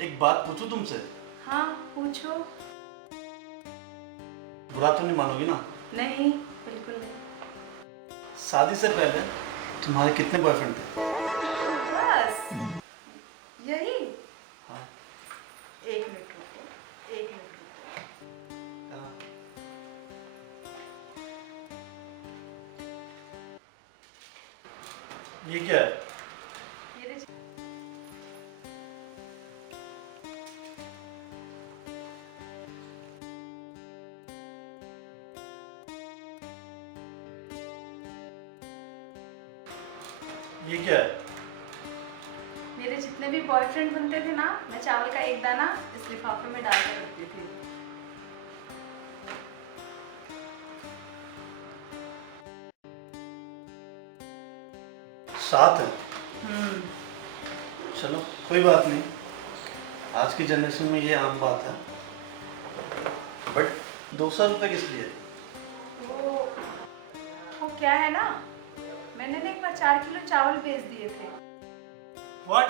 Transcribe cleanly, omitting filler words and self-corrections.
एक बात पूछूं तुमसे? हाँ पूछो। बुरा तो नहीं मानोगी ना? नहीं, बिल्कुल नहीं। शादी से पहले तुम्हारे कितने बॉयफ्रेंड थे? बस यही। हाँ। एक मिनट रुको, एक मिनट रुको। हाँ। ये क्या है? मेरे ये क्या है? मेरे जितने भी बॉयफ्रेंड बनते थे ना, मैं चावल का एक दाना इस लिफाफे में डाल कर रखती थी। साथ है? चलो कोई बात नहीं, आज की जनरेशन में ये आम बात है। बट 200 रुपये किस लिए? वो क्या है ना, मैंने ना एक बार 4 किलो चावल बेच दिए थे। व्हाट?